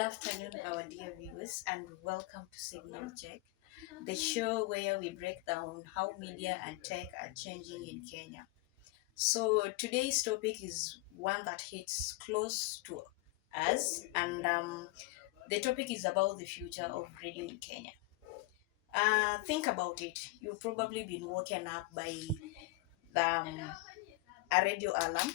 afternoon, our dear viewers, and welcome to Signal Check, the show where we break down how media and tech are changing in Kenya. So, today's topic is one that hits close to us, and the topic is about the future of radio in Kenya. Think about it. You've probably been woken up by a radio alarm,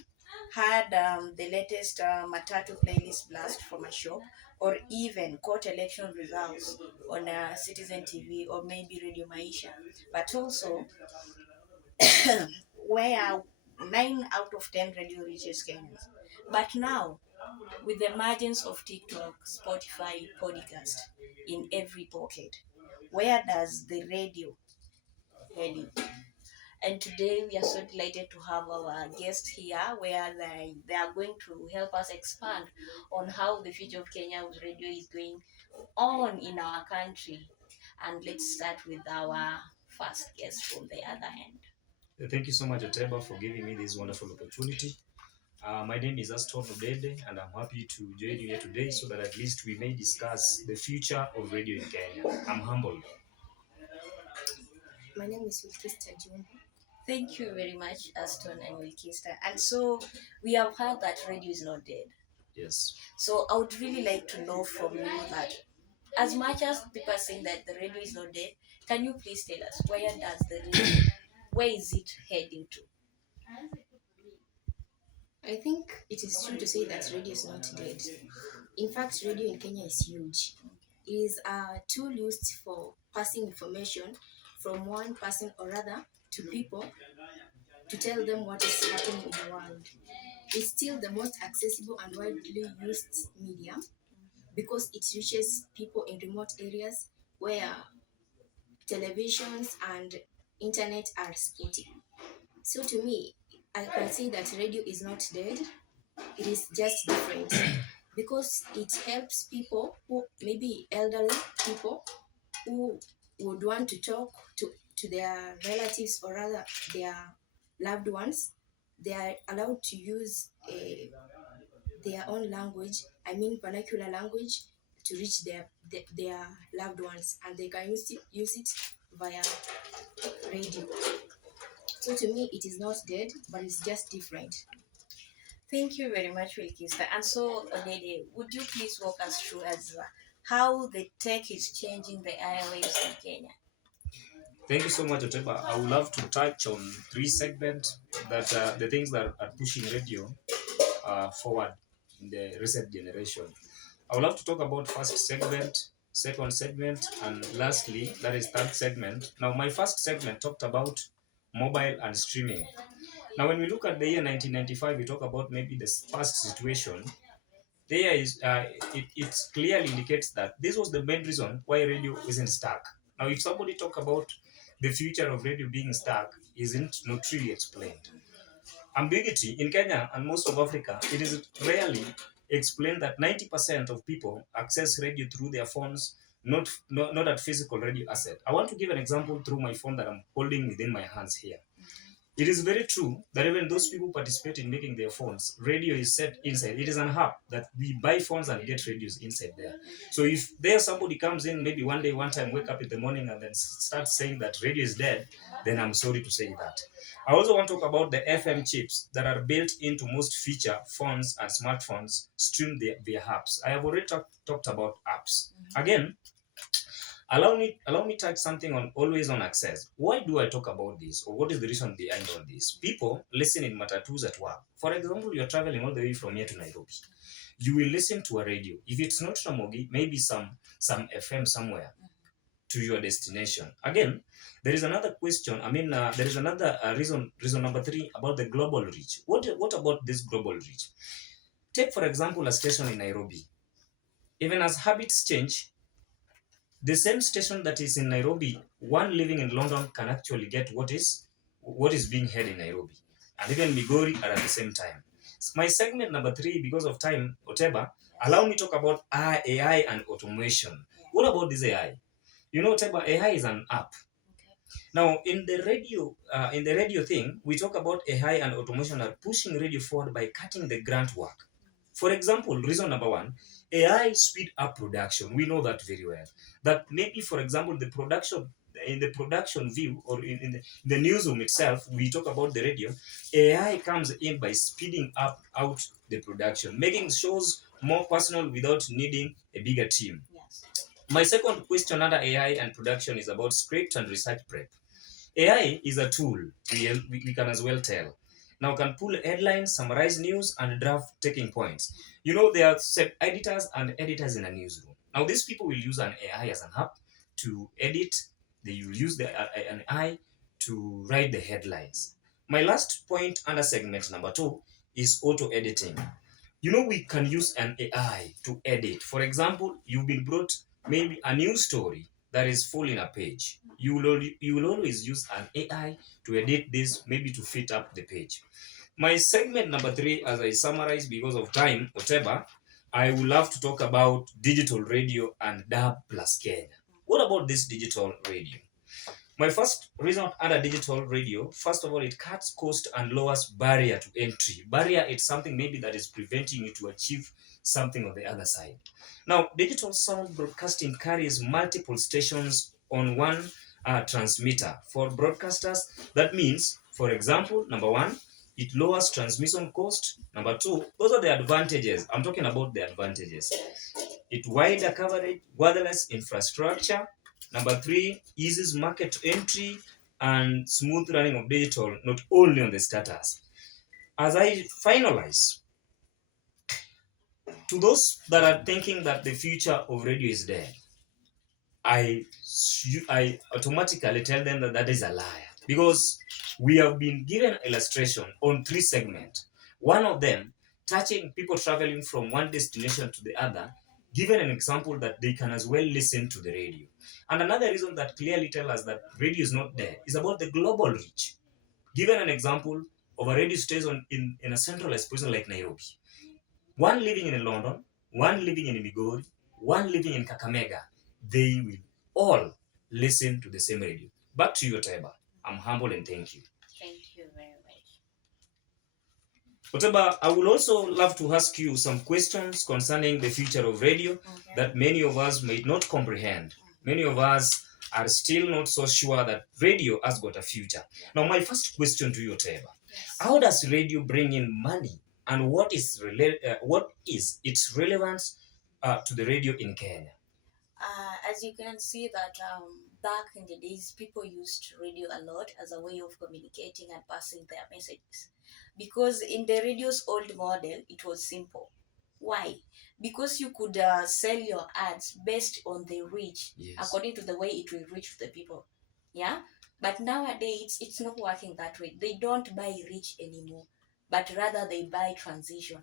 had the latest Matatu playlist blast from a shop, or even caught election results on Citizen TV or maybe Radio Maisha. But also, where 9 out of 10 radio reaches Kenyans. But now, with the emergence of TikTok, Spotify, podcast in every pocket, where does the radio heading? And today we are so delighted to have our guest here where they are going to help us expand on how the future of Kenya with radio is going on in our country. And let's start with our first guest from the other end. Thank you so much, Oteba, for giving me this wonderful opportunity. My name is Aston Odede, and I'm happy to join you here today so that at least we may discuss the future of radio in Kenya. I'm humbled. My name is Wilkista June. Thank you very much, Aston and Wilkista. And so we have heard that radio is not dead. Yes. So I would really like to know from you that as much as people are saying that the radio is not dead, can you please tell us where is it heading to? I think it is true to say that radio is not dead. In fact, radio in Kenya is huge. It is a tool used for passing information from one person or other to people to tell them what is happening in the world. It's still the most accessible and widely used medium because it reaches people in remote areas where televisions and internet are spotty. So to me, I can say that radio is not dead. It is just different because it helps people who maybe elderly people who would want to talk to their relatives or rather their loved ones. They are allowed to use their own language, I mean vernacular language, to reach their loved ones, and they can use it via radio. So to me, it is not dead, but it's just different. Thank you very much, Wilkista. And so, Odede, would you please walk us through as how the tech is changing the airwaves in Kenya? Thank you so much, Oteba. I would love to touch on three segments that the things that are pushing radio forward in the recent generation. I would love to talk about first segment, second segment, and lastly, that is third segment. Now, my first segment talked about mobile and streaming. Now, when we look at the year 1995, we talk about maybe the past situation. There is, it clearly indicates that this was the main reason why radio isn't stuck. Now, if somebody talk about the future of radio being stuck, isn't not really explained. Ambiguity in Kenya and most of Africa, it is rarely explained that 90% of people access radio through their phones, not at physical radio asset. I want to give an example through my phone that I'm holding within my hands here. It is very true that even those people participate in making their phones, radio is set inside. It is an app that we buy phones and get radios inside there. So if there somebody comes in, maybe one time, wake up in the morning and then start saying that radio is dead, then I'm sorry to say that. I also want to talk about the FM chips that are built into most feature phones and smartphones stream their apps. I have already talked about apps. Again, Allow me touch something on always on access. Why do I talk about this, or what is the reason behind all this? People listen in matatus at work. For example, you're traveling all the way from here to Nairobi. You will listen to a radio. If it's not Ramogi, maybe some FM somewhere to your destination. Again, there is another question. There is another reason number 3 about the global reach. What about this global reach? Take, for example, a station in Nairobi. Even as habits change, the same station that is in Nairobi, one living in London can actually get what is being heard in Nairobi. And even Migori are at the same time. My segment number 3, because of time, Oteba, allow me to talk about AI and automation. What about this AI? You know, Oteba, AI is an app. Now, in the radio thing, we talk about AI and automation are pushing radio forward by cutting the grunt work. For example, reason number one, AI speed up production. We know that very well. That maybe, for example, the production in the production view or in the newsroom itself, we talk about the radio. AI comes in by speeding up out the production, making shows more personal without needing a bigger team. Yes. My second question under AI and production is about script and research prep. AI is a tool, we can as well tell. Now can pull headlines, summarize news, and draft taking points. You know, there are set editors and editors in a newsroom. Now these people will use an AI as an app to edit. They will use an AI to write the headlines. My last point under segment number 2 is auto editing. You know, we can use an AI to edit. For example, you've been brought maybe a news story that is full in a page. You will always use an AI to edit this, maybe to fit up the page. My segment number 3, as I summarize because of time, whatever, I would love to talk about digital radio and DAB plus Kenya. What about this digital radio? My first reason under digital radio, first of all, it cuts cost and lowers barrier to entry. Barrier, it's something maybe that is preventing you to achieve something on the other side. Now, digital sound broadcasting carries multiple stations on one transmitter. For broadcasters, that means, for example, number 1, it lowers transmission cost. Number 2, those are the advantages. I'm talking about the advantages. It wider coverage, wireless infrastructure. Number 3, eases market entry and smooth running of digital, not only on the status. As I finalize, to those that are thinking that the future of radio is dead, I automatically tell them that that is a lie, because we have been given illustration on 3 segments. One of them touching people traveling from one destination to the other, given an example that they can as well listen to the radio. And another reason that clearly tells us that radio is not dead is about the global reach. Given an example of a radio station in a centralized position like Nairobi. One living in London, one living in Migori, one living in Kakamega, they will all listen to the same radio. Back to you, Otaiba. I'm humble and thank you. Thank you very much. Otaiba, I would also love to ask you some questions concerning the future of radio that many of us may not comprehend. Many of us are still not so sure that radio has got a future. Now, my first question to you, Otaiba, how does radio bring in money, and what is its relevance to the radio in Kenya? As you can see that back in the days, people used radio a lot as a way of communicating and passing their messages. Because in the radio's old model, it was simple. Why? Because you could sell your ads based on the reach, according to the way it will reach the people. Yeah? But nowadays, it's not working that way. They don't buy reach anymore, but rather they buy transition.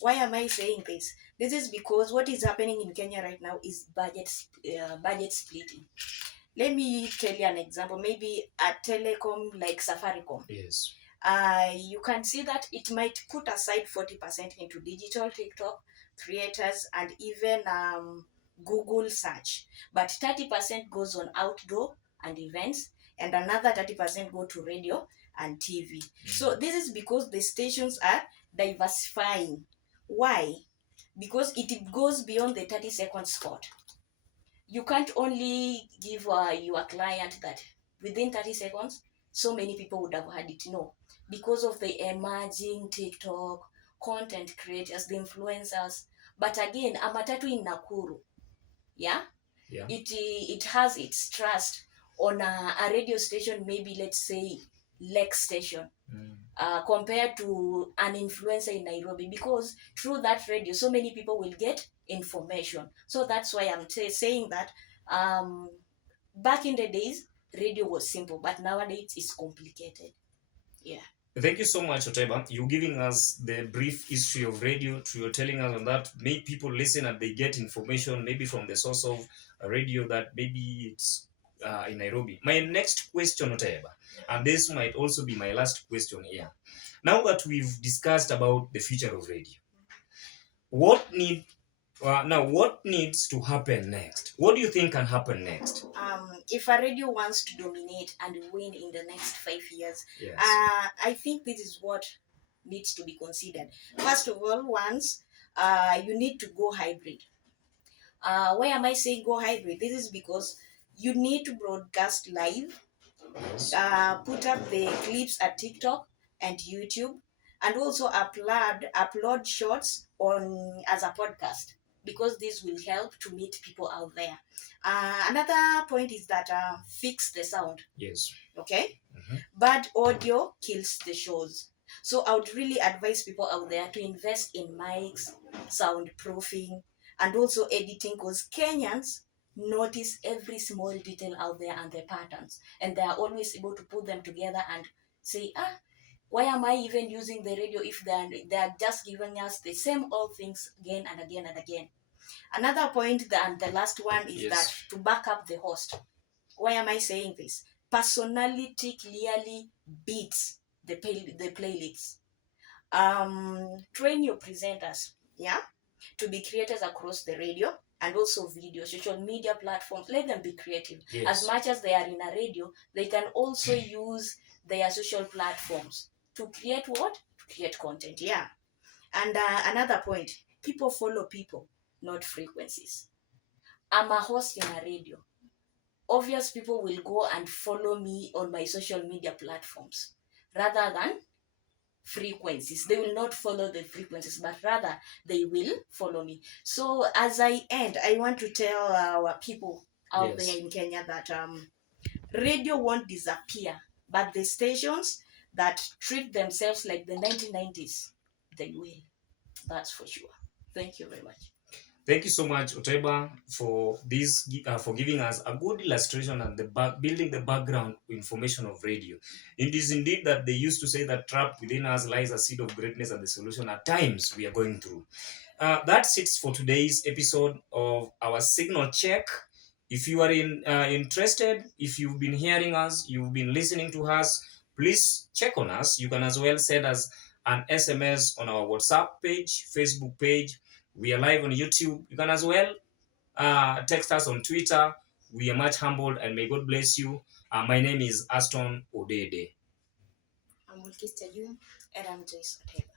Why am I saying this? This is because what is happening in Kenya right now is budget splitting. Let me tell you an example. Maybe a telecom like Safaricom. Yes. You can see that it might put aside 40% into digital TikTok creators and even Google search, but 30% goes on outdoor and events, and another 30% go to radio and TV. So this is because the stations are diversifying. Why? Because it goes beyond the 30-second spot. You can't only give your client that within 30 seconds, so many people would have had it. No, because of the emerging TikTok content creators, the influencers. But again, a matatu in Nakuru, it has its trust on a radio station, maybe let's say Lake Station, compared to an influencer in Nairobi, because through that radio, so many people will get information. So that's why I'm saying that back in the days, radio was simple, but nowadays it's complicated. Yeah. Thank you so much, Otaiba. You're giving us the brief history of radio. You're telling us on that. Maybe people listen and they get information maybe from the source of a radio that maybe it's in Nairobi. My next question, Otaiba, and this might also be my last question here. Now that we've discussed about the future of radio, what needs to happen next? What do you think can happen next? If a radio wants to dominate and win in the next 5 years, I think this is what needs to be considered. First of all, once you need to go hybrid. Why am I saying go hybrid? This is because you need to broadcast live, Yes. put up the clips at TikTok and YouTube, and also upload shorts on as a podcast, because this will help to meet people out there. Another point is that fix the sound. Yes. Okay, Mhm. bad audio kills the shows. So I would really advise people out there to invest in mics, soundproofing, and also editing, because Kenyans notice every small detail out there and their patterns, and they are always able to put them together and say, why am I even using the radio if they are just giving us the same old things again and again and again. Another point, and the last one, is Yes. that to back up the host. Why am I saying this? Personality clearly beats the playlists. Train your presenters, to be creators across the radio and also video, social media platforms. Let them be creative. Yes. As much as they are in a radio, they can also use their social platforms to create what? To create content, And another point, people follow people, not frequencies. I'm a host in a radio. Obvious people will go and follow me on my social media platforms rather than frequencies. They will not follow the frequencies, but rather they will follow me. So as I end, I want to tell our people out Yes. there in Kenya that radio won't disappear, but the stations that treat themselves like the 1990s, they will. That's for sure. Thank you very much. Thank you so much, Oteba, for this, for giving us a good illustration and building the background information of radio. It is indeed that they used to say that trapped within us lies a seed of greatness and the solution at times we are going through. That's it for today's episode of our signal check. If you are interested, if you've been hearing us, you've been listening to us, please check on us. You can as well send us an SMS on our WhatsApp page, Facebook page. We are live on YouTube. You can as well text us on Twitter. We are much humbled, and may God bless you. My name is Aston Odede. I'm Wilkista June. And I'm Joyce Otega.